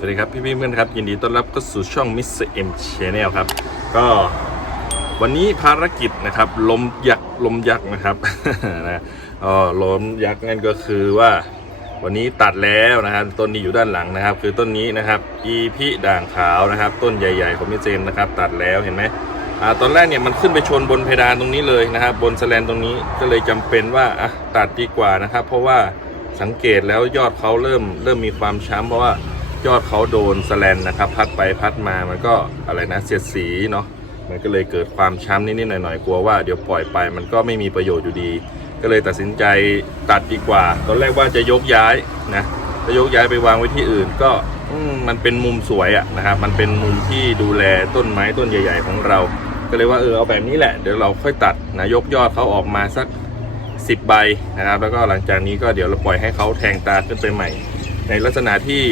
สวัสดีครับพี่พี่เพื่อนครับยินดีต้อนรับเข้าสู่ช่อง Mr. M Channel ครับ ก็วันนี้ภารกิจนะครับลมยักษ์ลมยักษ์นะครับนะอ๋อลมยักษ์นั่นก็คือว่าวันนี้ตัดแล้วนะครับต้นนี้อยู่ด้านหลังนะครับ คือต้นนี้นะครับอีพีด่างขาวนะครับ ต้นใหญ่ ๆ ของมิเจมนะครับ ตัดแล้วเห็นไหมอ่าตอนแรกเนี่ยมันขึ้นไปชนบนเพดานตรงนี้เลยนะครับ บนสแลนตรงนี้ก็เลยจำเป็นว่าอะตัดดีกว่านะครับ เพราะว่าสังเกตแล้วยอดเขาเริ่มเริ่มมีความช้ำเพราะว่า ยอดเขาโดนสแลนนะครับ พัดไปพัดมามันก็อะไรนะเสียดสีเนาะมันก็เลยเกิดความช้ำนิดๆหน่อยๆกลัวว่าเดี๋ยวปล่อยไปมันก็ไม่มีประโยชน์อยู่ดี ก็เลยตัดสินใจตัดดีกว่า ตอนแรกว่าจะยกย้ายนะจะยกย้ายไปวางไว้ที่อื่นก็มมันเป็นมุมสวยอะนะครับ มันเป็นมุมที่ดูแลต้นไม้ต้นใหญ่ ๆ ของเรา ก็เลยว่าเออเอาแบบนี้แหละเดี๋ยวเราค่อยตัดนะยกยอดเขาออกมาสัก 10 ใบนะครับ แล้วก็หลังจากนี้ก็เดี๋ยวเราปล่อยให้เขาแทงตาขึ้นไปใหม่ ในลักษณะที่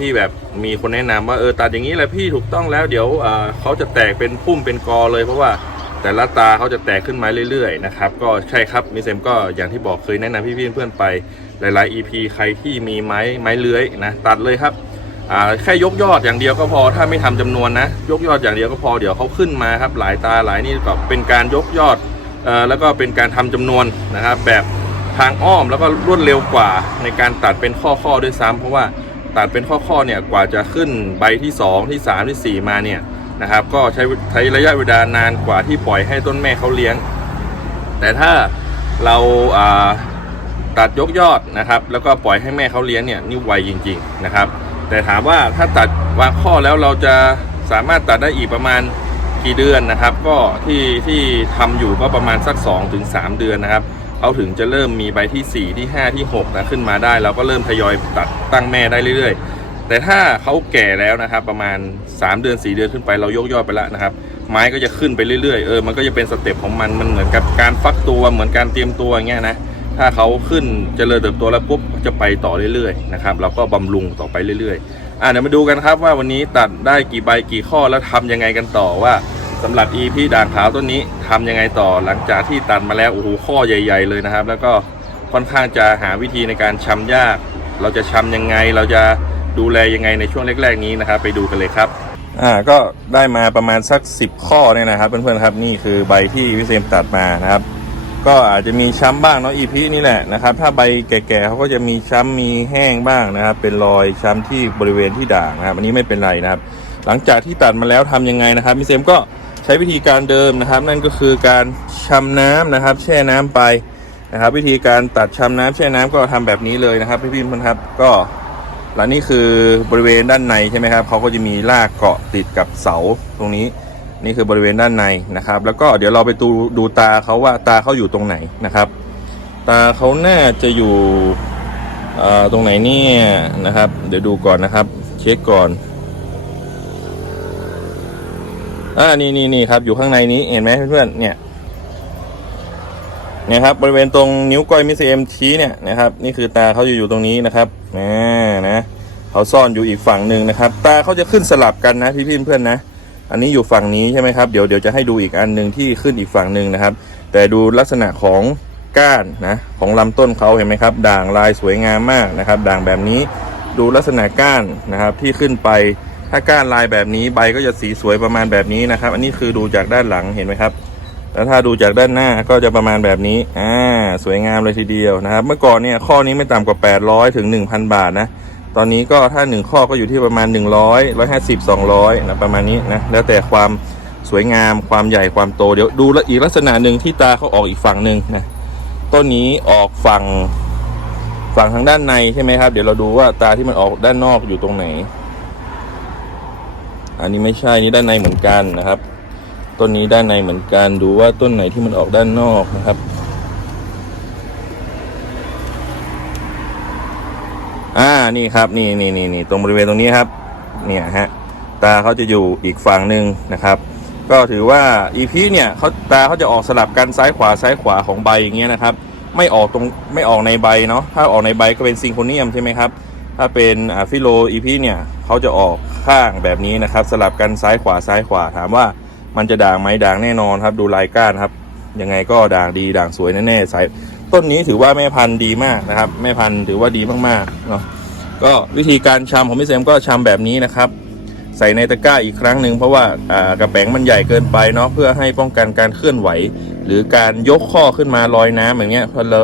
ที่แบบมีคนแนะนำว่าเออตัดอย่างนี้แหละพี่ถูกต้องแล้วเดี๋ยวเเขาจะแตกเป็นพุ่มเป็นกอเลยเพราะว่าแต่ละตาเขาจะแตกขึ้นมาเรื่อยๆนะครับก็ใช่ครับมิเซมก็อย่างที่บอกเคยแนะนำพี่ๆเพื่อนๆไปหลายๆ EP ใครที่มีไม้ไม้เลื้อยนะตัดเลยครับแค่ยกยอดอย่างเดียวก็พอถ้าไม่ทำจำนวนนะ ยกยอดอย่างเดียวก็พอเดี๋ยวเขาขึ้นมาครับหลายตาหลายนี่ก็เป็นการยกยอดออแล้วก็เป็นการทำจำนวนนะครับแบบทางอ้อมแล้วก็รวดเร็วกว่าในการตัดเป็นข้อๆด้วยซ้ำเพราะว่า ตัดเป็นข้อๆเนี่ยกว่าจะขึ้นใบที่ 2 ที่ 3 ที่ 4 มาเนี่ยนะครับ ก็ใช้ใช้ระยะเวลานานกว่าที่ปล่อยให้ต้นแม่เขาเลี้ยง แต่ถ้าเราาตัดยกยอดนะครับ แล้วก็ปล่อยให้แม่เขาเลี้ยงเนี่ยนี่ไวจริง ๆนะครับ แต่ถามว่าถ้าตัดวางข้อแล้วเราจะสามารถตัดได้อีกประมาณกี่เดือนนะครับ ก็ที่ที่ทำอยู่ก็ประมาณสัก 2-3ถึง3เดือนนะครับ เขาถึงจะเริ่มมีใบที่ 4 ที่ 5 ที่6นะขึ้นมาได้เราก็เริ่มทยอยตัดตั้งแม่ได้เรื่อยๆ แต่ถ้าเขาแก่แล้วนะครับ ประมาณ 3 เดือน 4 เดือนขึ้นไปเรายกยอดไปแล้วนะครับ ไม้ก็จะขึ้นไปเรื่อยๆเออมันก็จะเป็นสเต็ปของมันมันเหมือนกับการฟักตัวเหมือนการเตรียมตัวอย่างเงี้ยนะถ้าเขาขึ้นเจริญเติบโตแล้วปุ๊บจะไปต่อเรื่อยๆนะครับเราก็บำรุงต่อไปเรื่อยๆอะเดี๋ยวมาดูกันครับว่าวันนี้ตัดได้กี่ใบกี่ข้อแล้วทำยังไงกันต่อว่า สำหรับ EP ด่างขาวต้นนี้ทำยังไงต่อหลังจากที่ตัดมาแล้วโอ้โหข้อใหญ่ ๆ เลยนะครับ แล้วก็ค่อนข้างจะหาวิธีในการชำยาก เราจะชำยังไงเราจะดูแลยังไงในช่วงแรก ๆ นี้นะครับ ไปดูกันเลยครับอ่าก็ได้มาประมาณสัก 10 ข้อเนี่ยนะครับเพื่อนๆครับนี่คือใบที่วิเศษตัดมานะครับ ก็อาจจะมีช้ำบ้างเนาะ EP นี่แหละนะครับ ถ้าใบแก่ๆเขาก็จะมีช้ำมีแห้งบ้างนะครับ เป็นรอยช้ำที่บริเวณที่ด่างนะครับ อันนี้ไม่เป็นไรนะครับ หลังจากที่ตัดมาแล้วทำยังไงนะครับมิเซมก็ ช้วิธีการเดิมนะครับ นั่นก็คือการชำน้ำนะครับ แช่น้ำไปนะครับ วิธีการตัดชำน้ำแช่น้ำก็ทำแบบนี้เลยนะครับ พี่พื่อนๆครับก็และนี่คือบริเวณด้านในใช่ไหมครับเขาก็จะมีรากเกาะติดกับเสาตรงนี้ นี่คือบริเวณด้านในนะครับ แล้วก็เดี๋ยวเราไปดูดูตาเขาว่าตาเขาอยู่ตรงไหนนะครับ ตาเขาน่าจะอยู่เอ่อตรงไหนเนี่ยนะครับ เดี๋ยวดูก่อนนะครับ เช็คก่อน อ่านี่นี่นี่ครับ อยู่ข้างในนี้เห็นไหมเพื่อนๆเนี่ยเนี่ยครับ บริเวณตรงนิ้วก้อยมิสเอ็มชี้เนี่ยนะครับ นี่คือตาเขาอยู่อยู่ตรงนี้นะครับนะนะเขาซ่อนอยู่อีกฝั่งหนึ่งนะครับ ตาเขาจะขึ้นสลับกันนะพี่พี่เพื่อนนะ อันนี้อยู่ฝั่งนี้ใช่ไหมครับ เดี๋ยวเดี๋ยวจะให้ดูอีกอันหนึ่งที่ขึ้นอีกฝั่งหนึ่งนะครับ แต่ดูลักษณะของก้านนะของลำต้นเขาเห็นไหมครับ ด่างลายสวยงามมากนะครับ ด่างแบบนี้ดูลักษณะก้านนะครับที่ขึ้นไป ถ้าก้านลายแบบนี้ใบก็จะสีสวยประมาณแบบนี้นะครับ อันนี้คือดูจากด้านหลังเห็นไหมครับ แล้วถ้าดูจากด้านหน้าก็จะประมาณแบบนี้อ่าสวยงามเลยทีเดียวนะครับ เมื่อก่อนเนี่ยข้อนี้ไม่ต่ำกว่า 800ถึง1,000 บาทนะตอนนี้ก็ถ้า 1 ข้อก็อยู่ที่ประมาณ 100 150 200นะประมาณนี้นะแล้วแต่ความสวยงามความใหญ่ความโตเดี๋ยวดูละอีกลักษณะหนึ่งที่ตาเขาออกอีกฝั่งหนึ่งนะต้นนี้ออกฝั่งฝั่งทางด้านในใช่ไหมครับ เดี๋ยวเราดูว่าตาที่มันออกด้านนอกอยู่ตรงไหน อันนี้ไม่ใช่นี่ด้านในเหมือนกันนะครับ ต้นนี้ด้านในเหมือนกันดูว่าต้นไหนที่มันออกด้านนอกนะครับ อ่านี่ครับนี่นี่นี่นี่ตรงบริเวณตรงนี้ครับ เนี่ยฮะตาเขาจะอยู่อีกฝั่งหนึ่งนะครับ ก็ถือว่าอีพีเนี่ยเขาตาเขาจะออกสลับกันซ้ายขวาซ้ายขวาของใบอย่างเงี้ยนะครับ ไม่ออกตรงไม่ออกในใบเนาะถ้าออกในใบก็เป็นซิงโคเนียมใช่ไหมครับถ้าเป็นอ่าฟิโลอีพีเนี่ยเขาจะออก ข้างแบบนี้นะครับ สลับกันซ้ายขวาซ้ายขวาถามว่ามันจะด่างไหมด่างแน่นอนครับ ดูลายก้านครับ ยังไงก็ด่างดีด่างสวยแน่ๆสายต้นนี้ถือว่าแม่พันธุ์ดีมากนะครับ แม่พันธุ์ถือว่าดีมากๆเนาะก็วิธีการชำของพี่เซมก็ชำแบบนี้นะครับ ใส่ในตะกร้าอีกครั้งหนึ่งเพราะว่ากระแปงมันใหญ่เกินไปเนาะเพื่อให้ป้องกันการเคลื่อนไหว หรือการยกข้อขึ้นมาลอยน้ำอย่างเงี้ยพอเรา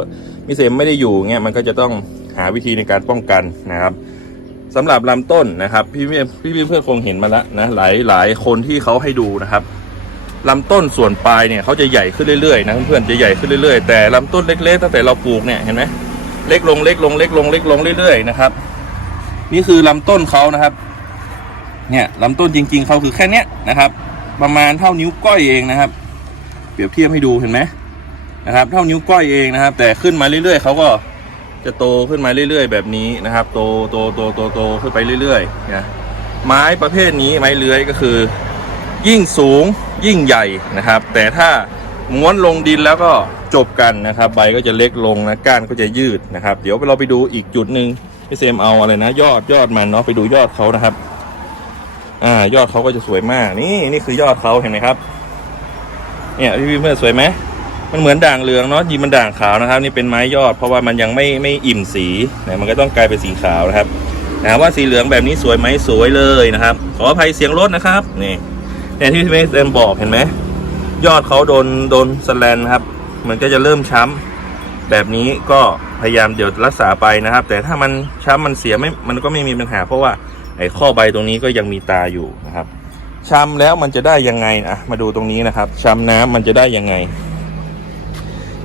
พี่เซมไม่ได้อยู่เงี้ยมันก็จะต้องหาวิธีในการป้องกันนะครับ สำหรับลำต้นนะครับพี่พี่พี่เพื่อนคงเห็นมาแล้วนะหลายหลายคนที่เขาให้ดูนะครับลำต้นส่วนปลายเนี่ยเขาจะใหญ่ขึ้นเรื่อยๆนะเพื่อนๆจะใหญ่ขึ้นเรื่อยๆแต่ลำต้นเล็กๆตั้งแต่เราปลูกเนี่ยเห็นไหมเล็กลงเล็กลงเล็กลงเล็กลงเรื่อยๆนะครับ นี่คือลำต้นเขานะครับ เนี่ยลำต้นจริง ๆเขาคือแค่เนี้ยนะครับ ประมาณเท่านิ้วก้อยเองนะครับ เปรียบเทียบให้ดูเห็นไหมนะครับ เท่านิ้วก้อยเองนะครับ แต่ขึ้นมาเรื่อยๆเขาก็ จะโตขึ้นมาเรื่อยๆ แบบนี้นะครับ โตโตโตโตโตขึ้นไปเรื่อยๆนะไม้ประเภทนี้ไม้เลื้อยก็คือ ยิ่งสูงยิ่งใหญ่นะครับ แต่ถ้าม้วนลงดินแล้วก็จบกันนะครับ ใบก็จะเล็กลงนะก้านก็จะยืดนะครับ เดี๋ยวเราไปดูอีกจุดหนึ่งพี่เซมเอาอะไรนะ ยอดยอดมันเนาะไปดูยอดเขานะครับ อ่ายอดเขาก็จะสวยมาก นี่นี่คือยอดเขาเห็นไหมครับ เนี่ยพี่พี่เพื่อนสวยไหม มันเหมือนด่างเหลืองเนาะยีมันด่างขาวนะครับ นี่เป็นไม้ยอด เพราะว่ามันยังไม่ไม่อิ่มสีนะมันก็ต้องกลายเป็นสีขาวนะครับถามว่าสีเหลืองแบบนี้สวยไหมสวยเลยนะครับขออภัยเสียงรถนะครับนี่เนี่ยที่พี่เซมบอกเห็นไหมยอดเขาโดนโดนสแลนครับ มันก็จะเริ่มช้ำแบบนี้ก็พยายามเดี๋ยวรักษาไปนะครับ แต่ถ้ามันช้ำมันเสียไม่มันก็ไม่มีปัญหา เพราะว่าไอ้ข้อใบตรงนี้ก็ยังมีตาอยู่นะครับช้ำแล้วมันจะได้ยังไงนะมาดูตรงนี้นะครับช้ำน้ำมันจะได้ยังไง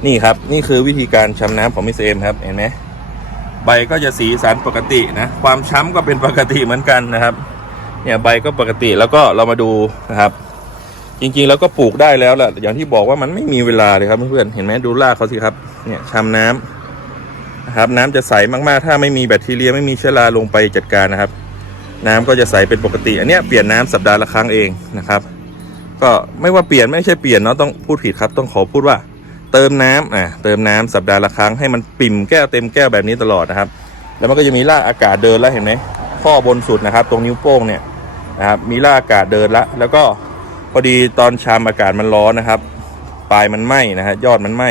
นี่ครับ นี่คือวิธีการช้ำน้ำของมิสเอมครับ เห็นไหมใบก็จะสีสันปกตินะ ความช้ำก็เป็นปกติเหมือนกันนะครับ เนี่ยใบก็ปกติแล้วก็เรามาดูนะครับ จริงๆแล้วก็ปลูกได้แล้วแหละอย่างที่บอกว่ามันไม่มีเวลาเลยครับเพื่อนๆเห็นไหมดูรากเขาสิครับ เนี่ยช้ำน้ำนะครับ น้ำจะใสมากๆ ถ้าไม่มีแบคทีเรียไม่มีเชื้อราลงไปจัดการนะครับ น้ำก็จะใสเป็นปกติ อันเนี้ยเปลี่ยนน้ำสัปดาห์ละครั้งเองนะครับ ก็ไม่ว่าเปลี่ยนไม่ใช่เปลี่ยนเนาะต้องพูดผิดครับ ต้องขอพูดว่า เติมน้ำอะเติมน้ำสัปดาห์ละครั้งให้มันปิ่มแก้วเต็มแก้วแบบนี้ตลอดนะครับ แล้วมันก็จะมีราอากาศเดินแล้วเห็นไหมข้อบนสุดนะครับ ตรงนิ้วโป้งเนี่ยนะครับมีราอากาศเดินละแล้วก็พอดีตอนชามอากาศมันร้อนนะครับ ปลายมันไหม้นะฮะยอดมันไหม้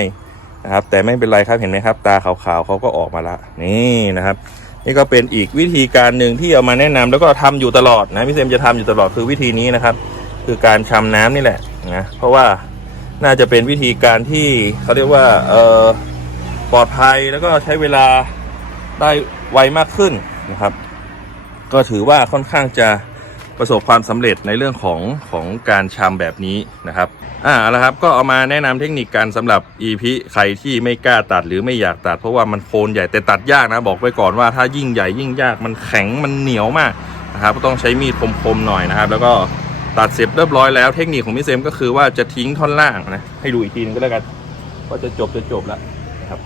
นะครับ แต่ไม่เป็นไรครับเห็นไหมครับ ตาขาวๆเขาก็ออกมาละนี่นะครับ นี่ก็เป็นอีกวิธีการหนึ่งที่เอามาแนะนำแล้วก็ทำอยู่ตลอดนะพี่เซมจะทำอยู่ตลอดคือวิธีนี้นะครับ คือการชำน้ำนี่แหละนะเพราะว่า น่าจะเป็นวิธีการที่เขาเรียกว่าเออปลอดภัยแล้วก็ใช้เวลาได้ไวมากขึ้นนะครับ ก็ถือว่าค่อนข้างจะประสบความสำเร็จในเรื่องของของการชำแบบนี้นะครับอ่าเอาละครับก็เอามาแนะนำเทคนิคการสำหรับ EP ใครที่ไม่กล้าตัดหรือไม่อยากตัด เพราะว่ามันโคนใหญ่แต่ตัดยากนะ บอกไว้ก่อนว่าถ้ายิ่งใหญ่ยิ่งยากมันแข็งมันเหนียวมากนะครับก็ต้องใช้มีดคมๆหน่อยนะครับ แล้วก็ ตัดเสร็จเรียบร้อยแล้วเทคนิคของมิเซมก็คือว่าจะทิ้งท่อนล่างนะให้ดูอีกทีนึงก็แล้วกันว่าจะจบจะจบแล้วครับ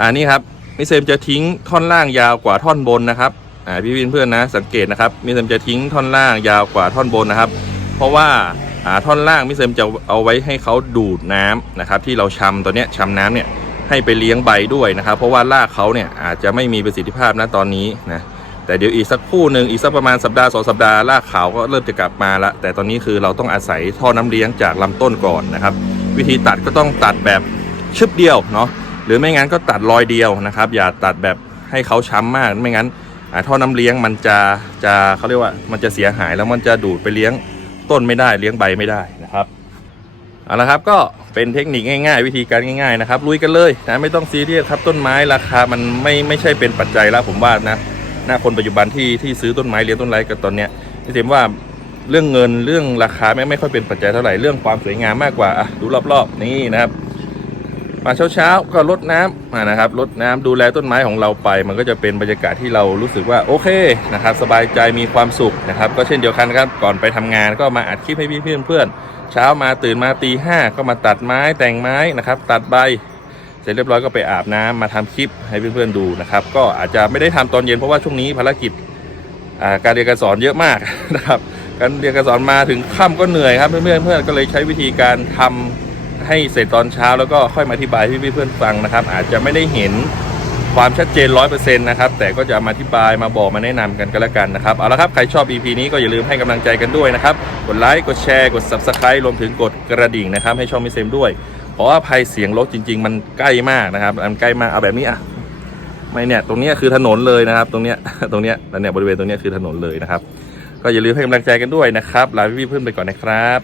อ่านี่ครับมิเซมจะทิ้งท่อนล่างยาวกว่าท่อนบนนะครับอ่าพี่วินเพื่อนนะสังเกตนะครับมิเซมจะทิ้งท่อนล่างยาวกว่าท่อนบนนะครับ เพราะว่าอ่าท่อนล่างมิเซมจะเอาไว้ให้เขาดูดน้ำนะครับ ที่เราชำตัวเนี้ยชำน้ำเนี่ยให้ไปเลี้ยงใบด้วยนะครับ เพราะว่ารากเขาเนี่ยอาจจะไม่มีประสิทธิภาพนะตอนนี้นะ แต่เดี๋ยวอีกสักคู่หนึ่งอีกสักประมาณสัปดาห์สองสัปดาห์รากขาวก็เริ่มจะกลับมาละแต่ตอนนี้คือเราต้องอาศัยท่อน้ำเลี้ยงจากลำต้นก่อนนะครับ วิธีตัดก็ต้องตัดแบบชึบเดียวเนาะหรือไม่งั้นก็ตัดรอยเดียวนะครับ อย่าตัดแบบให้เขาช้ำมากไม่งั้นท่อน้ำเลี้ยงมันจะจะเขาเรียกว่ามันจะเสียหายแล้วมันจะดูดไปเลี้ยงต้นไม่ได้เลี้ยงใบไม่ได้นะครับเอาละครับก็เป็นเทคนิคง่าย ๆ วิธีการง่าย ๆ นะครับลุยกันเลยนะไม่ต้องซีเรียสครับต้นไม้ราคามันไม่ไม่ใช่เป็นปัจจัยแล้วผมว่านะ หน้าคนปัจจุบันที่ที่ซื้อต้นไม้เลี้ยงต้นไม้กันตอนเนี้ยนี่เห็นว่าเรื่องเงินเรื่องราคาไม่ไม่ค่อยเป็นปัจจัยเท่าไหร่เรื่องความสวยงามมากกว่าอะดูรอบๆนี่นะครับ มาเช้าๆก็รดน้ำนะครับรดน้ำดูแลต้นไม้ของเราไป มันก็จะเป็นบรรยากาศที่เรารู้สึกว่าโอเคนะครับ สบายใจมีความสุขนะครับ ก็เช่นเดียวกันครับก่อนไปทำงานก็มาอัดคลิปให้พี่เพื่อนๆเช้ามาตื่นมาตีห้าก็มาตัดไม้แต่งไม้นะครับ ตัดใบ สร็จเรียบร้อยก็ไปอาบน้ำมาทำคลิปให้เพื่อนๆดูนะครับ ก็อาจจะไม่ได้ทำตอนเย็นเพราะว่าช่วงนี้ภารกิจการเรียนการสอนเยอะมากนะครับ การเรียนการสอนมาถึงค่ำก็เหนื่อยครับเพื่อนๆเพื่อนก็เลยใช้วิธีการทำให้เสร็จตอนเช้าแล้วก็ค่อยมาอธิบายให้เพื่อนๆฟังนะครับ อาจจะไม่ได้เห็นความชัดเจนร้อยเปอร์เซ็นต์นะครับแต่ก็จะมาอธิบายมาบอกมาแนะนำกันก็แล้วกันนะครับเอาละครับใครชอบ EP นี้ก็อย่าลืมให้กำลังใจกันด้วยนะครับกดไลค์กดแชร์กด Subscribe รวมถึงกดกระดิ่งนะครับให้ช่องมิเซมด้วย ขออภัยเสียงรถจริง ๆ มันใกล้มากนะครับมันใกล้มากเอาแบบนี้อะไม่เนี่ยตรงนี้คือถนนเลยนะครับ ตรงเนี้ยตรงเนี้ยแล้วเนี่ยบริเวณตรงเนี้ยคือถนนเลยนะครับ ก็อย่าลืมให้กำลังใจกันด้วยนะครับลาพี่เพื่อนไปก่อนนะครับ